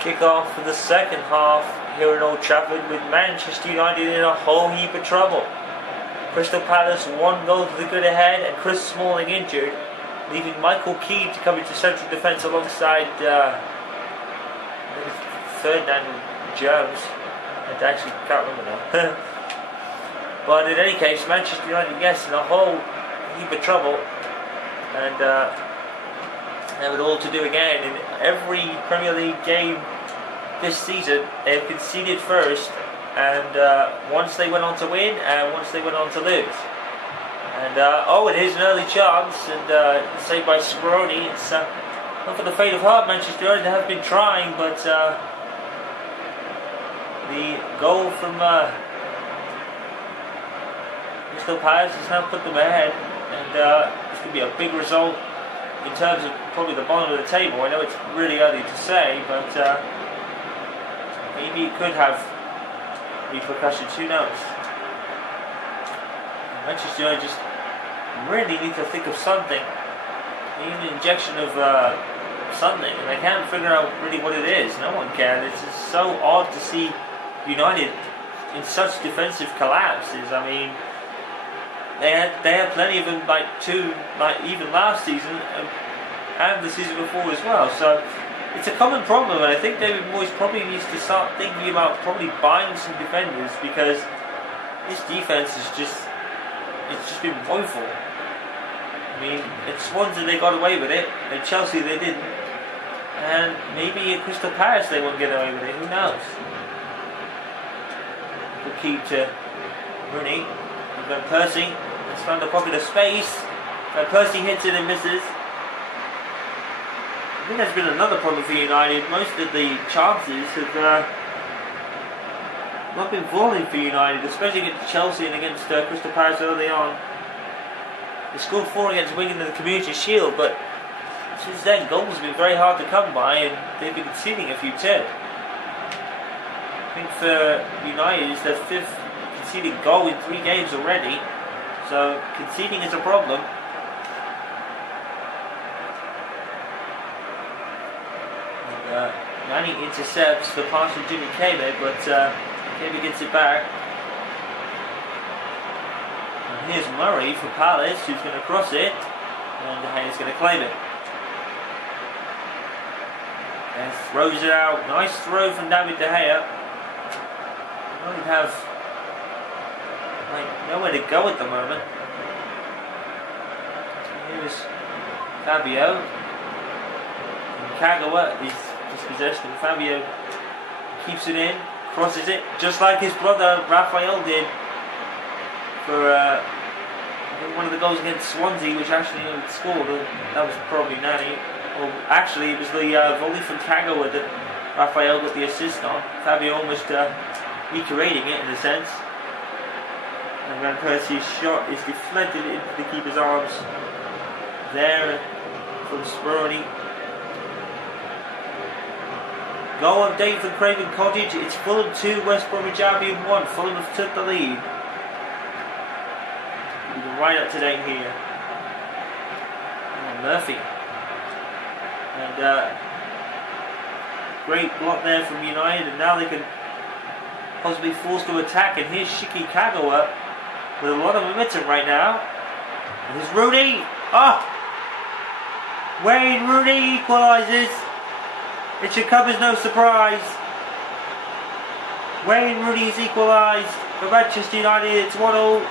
Kick off for the second half here in Old Trafford with Manchester United in a whole heap of trouble. Crystal Palace 1 goal to the good ahead and Chris Smalling injured, leaving Michael Keane to come into central defence alongside Ferdinand Jones. I actually can't remember now. But in any case, Manchester United, yes, in a whole heap of trouble, and have it all to do again. In every Premier League game this season, they've conceded first, and once they went on to win, and once they went on to lose. And it is an early chance, and saved by Speroni. It's not for the faint of heart. Manchester United have been trying, but the goal from Crystal Palace has now put them ahead, and this could be a big result in terms of probably the bottom of the table. I know it's really early to say, but maybe it could have repercussions, who knows. Manchester United just really need to think of something, maybe an injection of something, and they can't figure out really what it is. No one can. It's just so odd to see United in such defensive collapses. I mean, they had plenty of them, even last season and the season before as well. So it's a common problem, and I think David Moyes probably needs to start thinking about probably buying some defenders, because this defense is just been woeful. I mean, at Swansea they got away with it, at Chelsea they didn't, and maybe at Crystal Palace they won't get away with it. Who knows? We'll keep to Rooney. Van Persie has found a pocket of space. Van Persie hits it and misses. I think that's been another problem for United. Most of the chances have not been falling for United, especially against Chelsea and against Crystal Palace early on. They scored 4 against Wigan in the Community Shield, but since then goals have been very hard to come by, and they've been conceding a few too. I think for United it's their 5th conceding goal in 3 games already, so conceding is a problem. And, Manny intercepts the pass from Jimmy Caber, but Caber gets it back. And here's Murray for Palace, who's going to cross it, and De Gea's going to claim it. And throws it out. Nice throw from David De Gea. I don't have nowhere to go at the moment. Here's Fabio. And Kagawa is dispossessed, and Fabio keeps it in, crosses it, just like his brother Raphael did for one of the goals against Swansea, which actually scored. That was probably Nani. Or actually, it was the volley from Kagawa that Raphael got the assist on. Fabio almost recreating it in a sense. And Van Persie's shot is deflected into the keeper's arms. There from Speroni. Goal update from Craven Cottage. It's Fulham 2, West Bromwich Albion 1. Fulham have took the lead. We're right up to date here. Oh, Murphy. And great block there from United, and now they can possibly force to attack. And here's Shiki Kagawa with a lot of momentum right now. And here's Rooney. Wayne Rooney equalises. It should come as no surprise. Wayne Rooney's equalised for Manchester United. It's 1-0.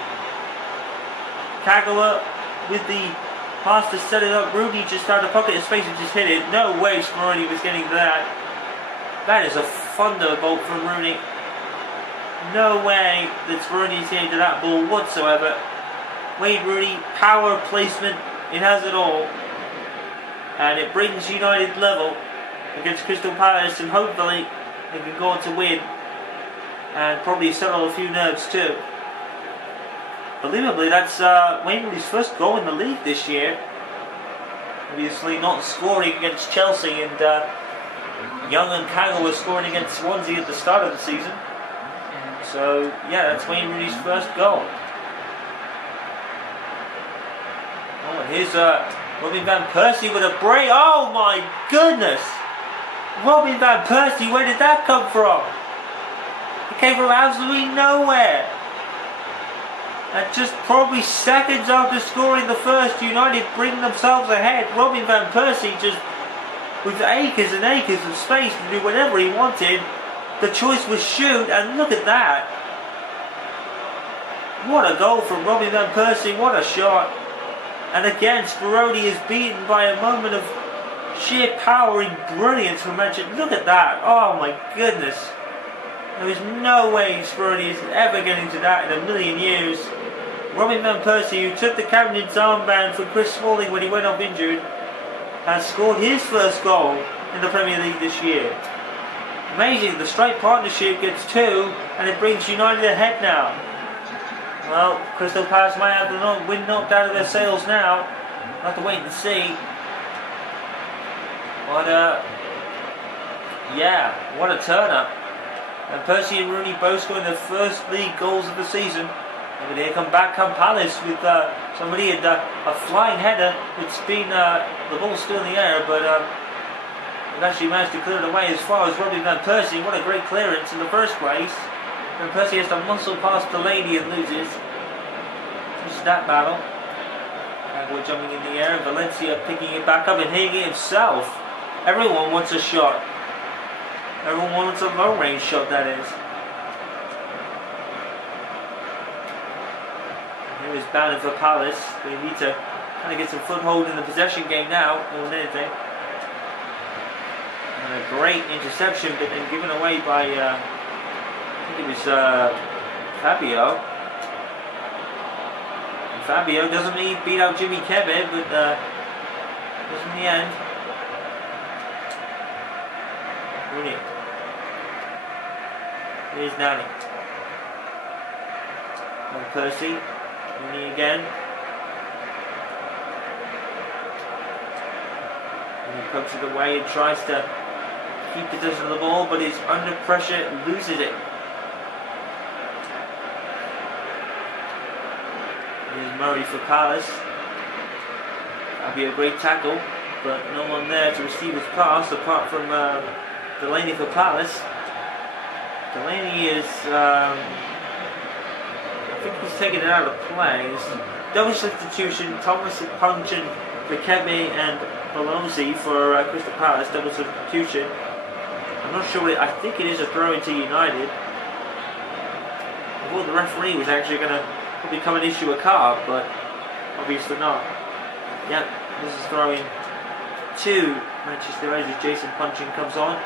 Kagawa with the pass to set it up. Rooney just found a pocket of space and just hit it. No way Speroni was getting to that. That is a thunderbolt from Rooney. No way that Speroni's getting to that ball whatsoever. Wayne Rooney, power placement, it has it all. And it brings United level against Crystal Palace, and hopefully they can go on to win and probably settle a few nerves too. Believably, that's Wayne Rooney's first goal in the league this year. Obviously not scoring against Chelsea, and Young and Kagawa was scoring against Swansea at the start of the season. So yeah, that's Wayne Rooney's first goal. Oh, here's Robin Van Persie with a break. Oh my goodness! Robin Van Persie, where did that come from? It came from absolutely nowhere. And just probably seconds after scoring the first, United bring themselves ahead. Robin Van Persie just with acres and acres of space to do whatever he wanted. The choice was shoot, and look at that. What a goal from Robin Van Persie, what a shot. And again, Speroni is beaten by a moment of sheer powering brilliance from Manchester. Look at that, oh my goodness. There is no way Speroni is ever getting to that in a million years. Robin Van Persie, who took the captain's armband from Chris Smalling when he went off injured, has scored his first goal in the Premier League this year. Amazing, the strike partnership gets 2 and it brings United ahead now. Well, Crystal Palace might have the wind knocked out of their sails now. We'll have to wait and see. But yeah, what a turn-up. And Percy and Rooney both scoring their first league goals of the season. And here come Palace with somebody had a flying header. It's been the ball's still in the air, but they've actually managed to clear it away as far as Robin Van Persie. What a great clearance in the first place. Van Persie has to muscle past Delaney and loses. This is that battle. We're jumping in the air, and Valencia picking it back up and hitting it himself. Everyone wants a shot. Everyone wants a low-range shot, that is. Here is Bannon for Palace. They need to kind of get some foothold in the possession game now, more than anything. And a great interception, but then given away by, I think it was Fabio. And Fabio doesn't beat out Jimmy Kevin, but just in the end. Brilliant. Here's Nani. Van Persie. Rooney again. And he pokes it away and tries to keep possession of the ball, but he's under pressure, loses it. Here's Murray for Palace. That'll be a great tackle, but no one there to receive his pass apart from Delaney for Palace. Delaney is, I think he's taken it out of play. It's double substitution, Thomas Punchin, McKenzie and Belosi for Crystal Palace, double substitution. I'm not sure, I think it is a throw into United. I thought the referee was actually going to probably come and issue a card, but obviously not. Yep, this is throwing to Manchester United as Jason Punchin comes on.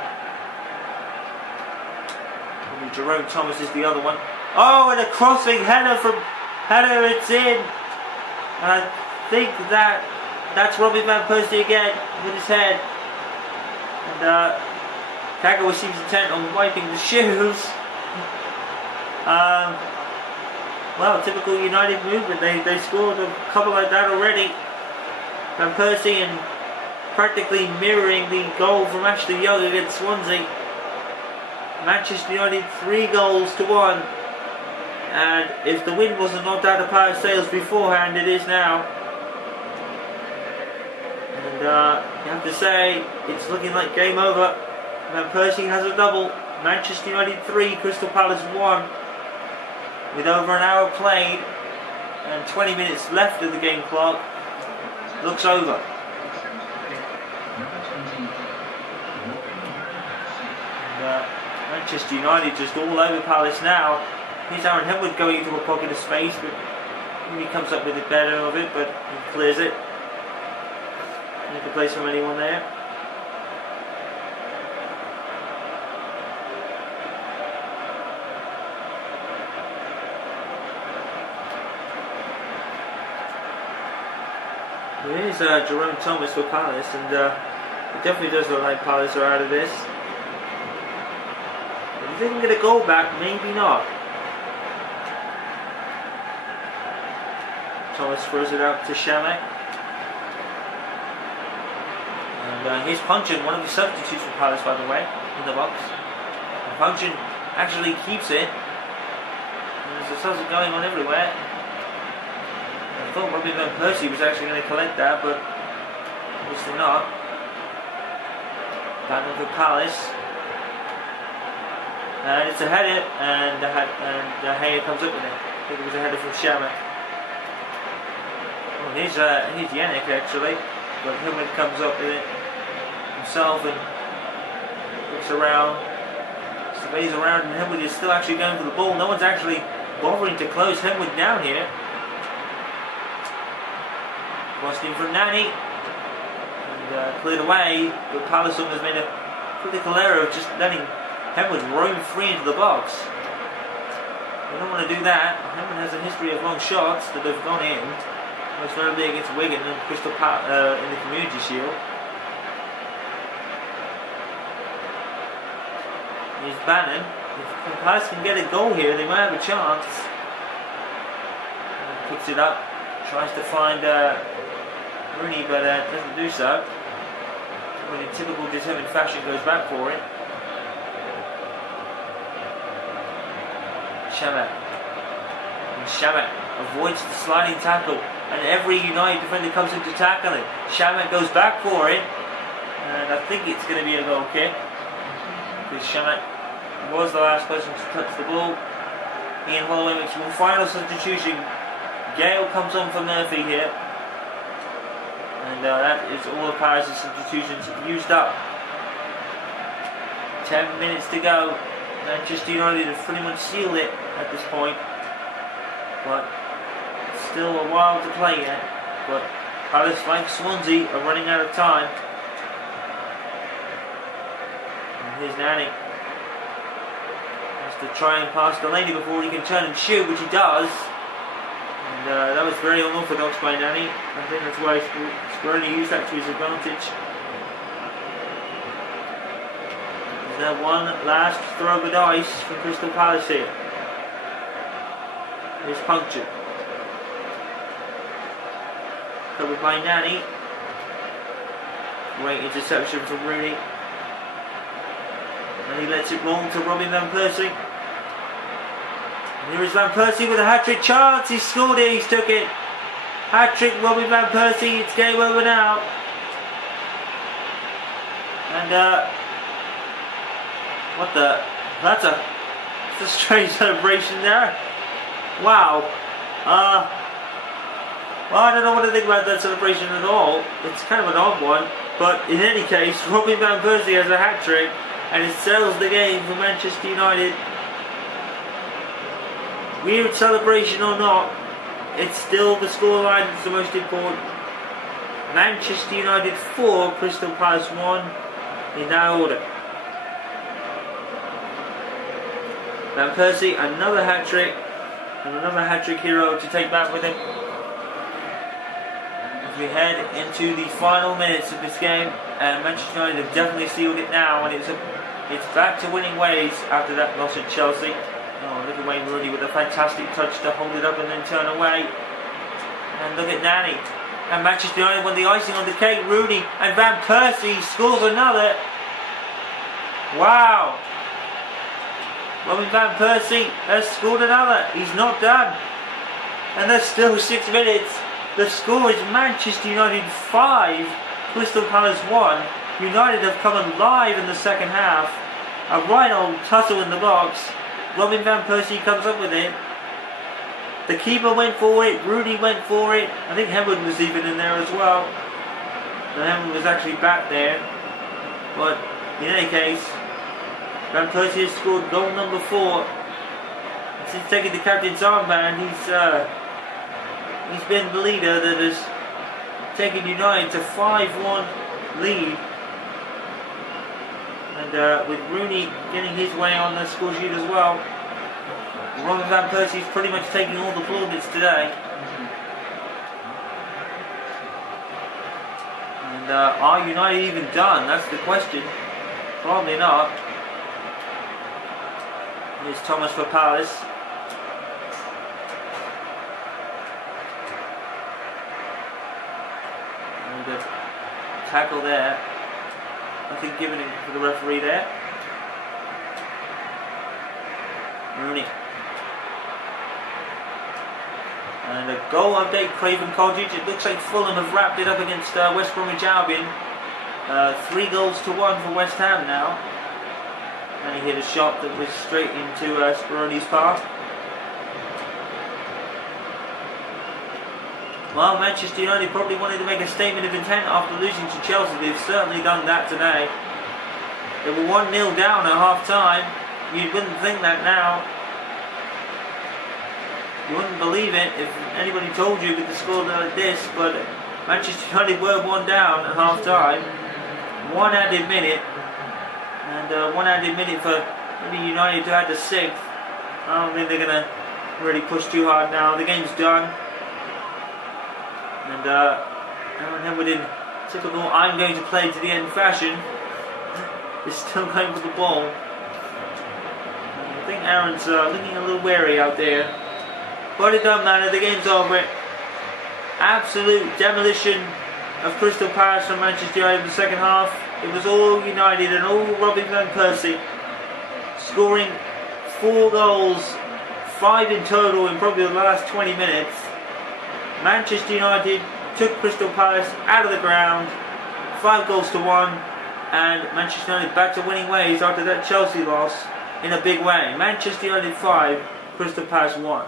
And Jerome Thomas is the other one. Oh, and a crossing header it's in. And I think that's Robin Van Persie again with his head. And Kagawa seems intent on wiping the shoes. Well, typical United movement. They scored a couple like that already. Van Persie and practically mirroring the goal from Ashley Young against Swansea. Manchester United 3 goals to 1. And if the wind wasn't knocked out of Palace sails beforehand, it is now. And you have to say, it's looking like game over. Van Persie has a double. Manchester United 3, Crystal Palace 1. With over an hour played and 20 minutes left of the game clock. Looks over. And, Manchester United just all over Palace now. Here's Aaron Hemwood going into a pocket of space, but he comes up with it better of it, but he clears it. Make a place from anyone there. Here's Jerome Thomas for Palace, and it definitely does look like Palace are out of this. If they can get a goal back, maybe not. Thomas throws it out to Shamek. And here's Punchin, one of the substitutes for Palace, by the way, in the box. And Punchin actually keeps it. And there's a sausage going on everywhere. I thought Robin Van Persie was actually going to collect that, but obviously not. Bannon for Palace. And it's a header, and the header comes up with it. I think it was a header from Shamak. Well, here's Yannick actually, but Hillman comes up with it himself and looks around, surveys around, and Hillman is still actually going for the ball. No one's actually bothering to close Hillman down here. Crossed in from Nani, and cleared away, but Palace has made a critical error of just letting Hemwood roam free into the box. You don't want to do that. Hemwood has a history of long shots that have gone in, most notably against Wigan and Crystal Palace in the Community Shield. Here's Bannon. If Palace can get a goal here, they might have a chance. Picks it up, tries to find Rooney, but doesn't do so. When in typical determined fashion goes back for it. Shamak. And Shamak avoids the sliding tackle, and every United defender comes in to tackle it. Shamak goes back for it, and I think it's going to be a goal kick, because Shamak was the last person to touch the ball. Ian Holloway makes one final substitution. Gale comes on for Murphy here. And that is all of Paris' substitutions used up. 10 minutes to go. Manchester United have pretty much sealed it at this point. But still a while to play yet. But Palace, like Swansea, are running out of time. And here's Nani. Has to try and pass Delaney before he can turn and shoot, which he does. And that was very unorthodox by Nani. I think that's why Speroni used that to his advantage. Is there one last throw of the dice from Crystal Palace here? It's punctured. Covered by Nani. Great interception from Rooney. And he lets it roll to Robin Van Persie. And here is Van Persie with a hat-trick chance. He scored it, he's took it. Hat-trick Robin Van Persie, it's game over now. And what the? That's a strange celebration there. Wow. Well, I don't know what to think about that celebration at all. It's kind of an odd one. But in any case, Robin Van Persie has a hat-trick and it settles the game for Manchester United. Weird celebration or not, it's still the scoreline that's the most important. Manchester United 4, Crystal Palace 1 in that order. Van Persie, another hat-trick, and another hat-trick hero to take back with him. As we head into the final minutes of this game, and Manchester United have definitely sealed it now, and it's back to winning ways after that loss at Chelsea. Oh, look at Wayne Rooney with a fantastic touch to hold it up and then turn away. And look at Nani. And Manchester United won the icing on the cake. Rooney and Van Persie scores another. Wow. Robin Van Persie has scored another. He's not done. And there's still 6 minutes. The score is Manchester United 5, Crystal Palace 1. United have come alive in the second half. A right old tussle in the box. Robin Van Persie comes up with it. The keeper went for it. Rooney went for it. I think Hemwood was even in there as well. And Hemwood was actually back there. But in any case, Van Persie has scored goal number 4. And since taking the captain's armband, he's been the leader that has taken United to 5-1 lead. And with Rooney getting his way on the score sheet as well, Robin Van Persie's pretty much taking all the plaudits today. And are United even done? That's the question. Probably not. Here's Thomas for Palace. And the tackle there. Nothing given for the referee there. Rooney. And a goal update, Craven Cottage. It looks like Fulham have wrapped it up against West Bromwich Albion. 3-1 for West Ham now. And he hit a shot that was straight into Speroni's path. Well, Manchester United probably wanted to make a statement of intent after losing to Chelsea. They've certainly done that today. They were 1-0 down at half time. You wouldn't think that now. You wouldn't believe it if anybody told you with the score like this, but Manchester United were 1 down at half time. 1 added minute. And 1 added minute for maybe United to add the 6th. I don't think they're going to really push too hard now. The game's done. And Aaron Edward, in typical I'm going to play to the end fashion, is still going for the ball. I think Aaron's looking a little wary out there. But it don't matter, the game's over. Absolute demolition of Crystal Palace from Manchester United in the second half. It was all United and all Robin van Persie, scoring 4 goals, 5 in total in probably the last 20 minutes. Manchester United took Crystal Palace out of the ground, 5-1, and Manchester United back to winning ways after that Chelsea loss in a big way. Manchester United 5, Crystal Palace 1.